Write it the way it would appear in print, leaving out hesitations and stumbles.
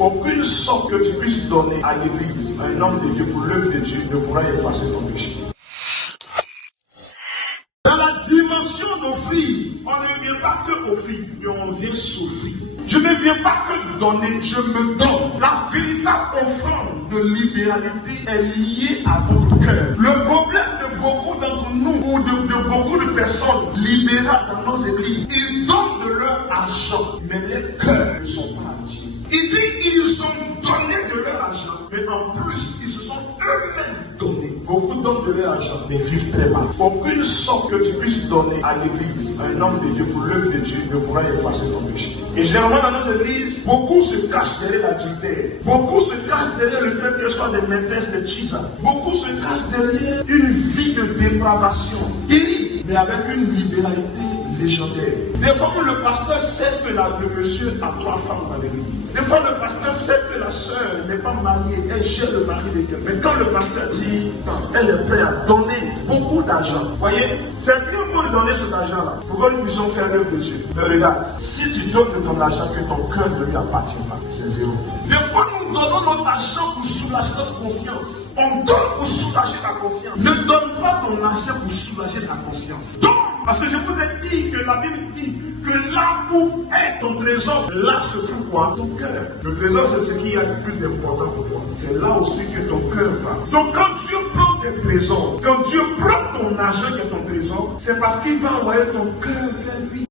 Aucune somme que tu puisses donner à l'église, à un homme de Dieu pour l'œuvre de Dieu, ne pourra effacer ton péché. Dans la dimension d'offrir, on ne vient pas que offrir, mais on vient s'offrir. Je ne viens pas que donner, je me donne. La véritable offrande de libéralité est liée à votre cœur. Le problème de beaucoup d'entre nous, ou de beaucoup de personnes libérales dans nos églises, ils donnent de leur argent, mais les cœurs ne sont pas à Dieu. Il dit qu'ils ont donné de leur argent, mais en plus, ils se sont eux-mêmes donnés. Beaucoup donnent de leur argent, mais vivent très mal. Aucune somme que tu puisses donner à l'église, à un homme de Dieu pour l'œuvre de Dieu, ne pourra effacer ton péché. Et généralement dans notre église, beaucoup se cachent derrière l'adultère. Beaucoup se cachent derrière le fait qu'elles soient des maîtresses de Chisa. Beaucoup se cachent derrière une vie de dépravation. Mais avec une libéralité légendaire. Des fois que le pasteur sait que le monsieur a 3 femmes dans l'église. Des fois le pasteur sait que la sœur n'est pas mariée, elle gère le mari de quelqu'un. Mais quand le pasteur dit, elle est prête à donner beaucoup d'argent. Vous voyez, c'est bien pour lui donner cet argent-là. Pour que nous puissions faire l'œuvre de Dieu. Mais regarde, si tu donnes de ton argent que ton cœur ne lui appartient pas, c'est zéro. Des fois nous donnons notre argent pour soulager notre conscience. On donne pour soulager ta conscience. Ne donne pas ton argent pour soulager ta conscience. Donc, parce que je vous ai dit que la Bible dit que là où est ton trésor, là se trouve quoi? Ton cœur. Le trésor, c'est ce qui est le plus important pour toi. C'est là aussi que ton cœur va. Donc quand Dieu prend tes trésors, quand Dieu prend ton argent qui est ton trésor, c'est parce qu'il va envoyer ton cœur vers lui.